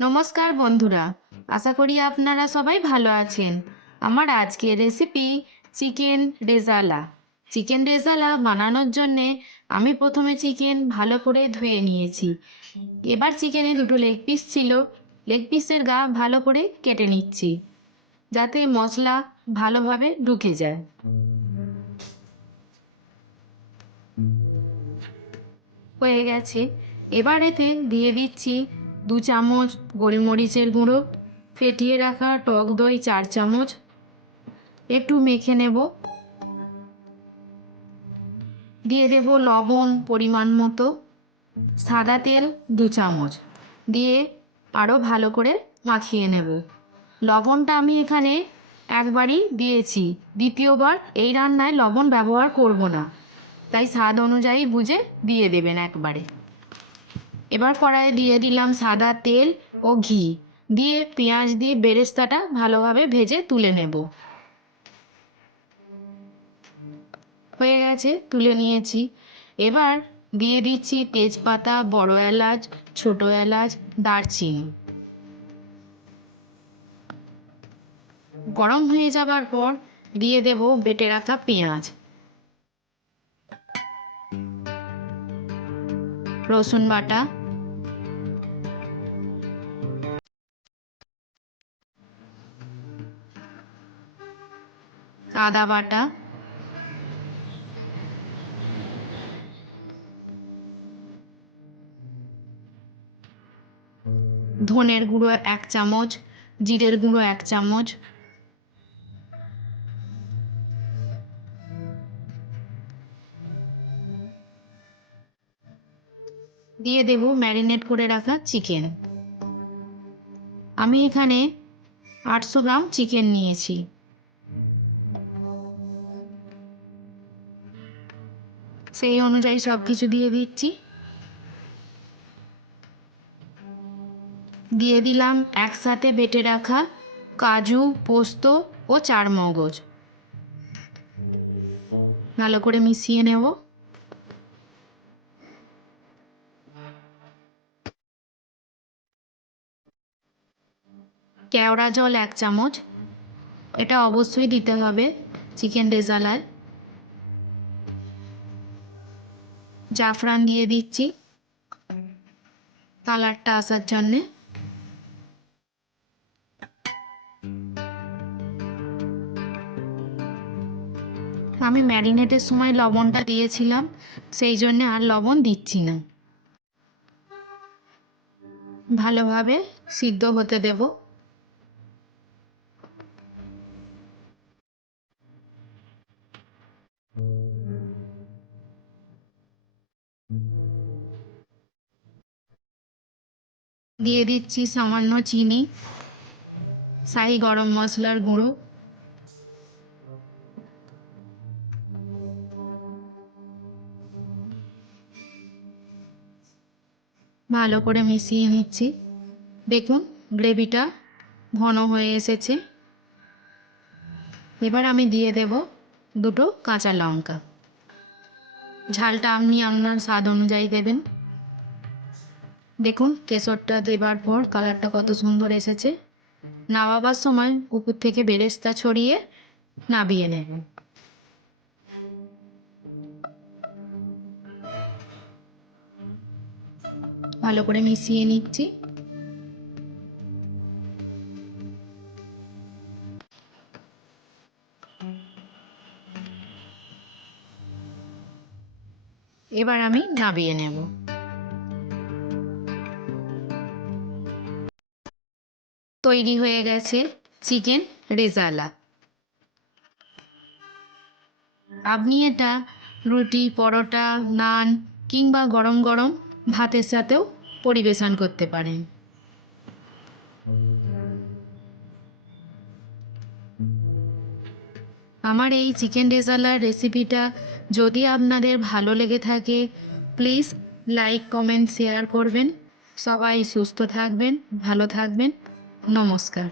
নমস্কার বন্ধুরা, আশা করি আপনারা সবাই ভালো আছেন। আমার আজকের recipe chicken rezala. Chicken rezala বানানোর জন্যে আমি প্রথমে চিকেন ভালো করে ধুয়ে নিয়েছি। এবার চিকেনে দুটো লেগ পিস ছিল, লেগ পিসের গা ভালো করে কেটে নিচ্ছি যাতে মশলা ভালোভাবে ঢুকে যায়। হয়ে গেছে। এবার এতে দিয়ে দিচ্ছি 2 চামচ গোলমরিচের গুঁড়ো, ফেটিয়ে রাখা টক দই 4 চামচ, একটু মেখে নেব। দিয়ে দেব লবণ পরিমাণ মতো, সাদা তেল 2 চামচ দিয়ে আরও ভালো করে মাখিয়ে নেব। লবণটা আমি এখানে একবারই দিয়েছি, দ্বিতীয়বার এই রান্নায় লবণ ব্যবহার করব না, তাই স্বাদ অনুযায়ী বুঝে দিয়ে দেবেন একবারে। এবার কড়াইয়ে দিয়ে দিলাম সাদা তেল ও ঘি, দিয়ে পেঁয়াজ দিয়ে বেরেস্তাটা ভালোভাবে ভেজে তুলে নেব। হয়ে গেছে, তুলে নিয়েছি। এবার দিয়ে দিচ্ছি তেজপাতা, বড় এলাচ, ছোট এলাচ, দারচিনি। গরম হয়ে যাবার পর দিয়ে দেব বেটে রাখা পেঁয়াজ, রসুন বাটা, আদা বাটা, ধনের গুঁড়ো 1 চামচ, জিরের গুঁড়ো 1 চামচ, দিয়ে দেব ম্যারিনেট করে রাখা চিকেন। আমি এখানে 800 গ্রাম চিকেন নিয়েছি। সেই অনুযায়ী সব কিছু দিয়ে দিচ্ছি। দিয়ে দিলাম একসাথে বেটে রাখা কাজু, পোস্ত ও চারমগজ, ভালো করে মিশিয়ে নেব। কেওড়া জল 1 চামচ, এটা অবশ্যই দিতে হবে চিকেন রেজালায়। জাফরান দিয়ে দিচ্ছি কালারটা আসার জন্যে। আমি ম্যারিনেটের সময় লবণটা দিয়েছিলাম, সেই জন্য আর লবণ দিচ্ছি না। ভালোভাবে সিদ্ধ হতে দেব। দিয়ে দিচ্ছি সামান্য চিনি, শাহি গরম মশলার গুঁড়ো, ভালো করে মিশিয়ে নিচ্ছি। দেখুন গ্রেভিটা ঘন হয়ে এসেছে। এবার আমি দিয়ে দেব 2 কাঁচা লঙ্কা। ঝালটা আপনি আপনার স্বাদ অনুযায়ী দেবেন। দেখুন কেশরটা দেবার পর কালারটা কত সুন্দর এসেছে। নামাবার সময় উপর থেকে বেরেস্তা ছড়িয়ে নামিয়ে নেবেন। ভালো করে মিশিয়ে নিচ্ছি। এবার আমি নামিয়ে নেব। তৈরি হয়ে গেছে চিকেন রেজালা। আপনি এটা রুটি, পরোটা, নান কিংবা গরম গরম ভাতের সাথেও পরিবেশন করতে পারেন। আমার এই চিকেন রেজালার রেসিপিটা যদি আপনাদের ভালো লেগে থাকে, প্লিজ লাইক, কমেন্ট, শেয়ার করবেন। সবাই সুস্থ থাকবেন, ভালো থাকবেন। নমস্কার।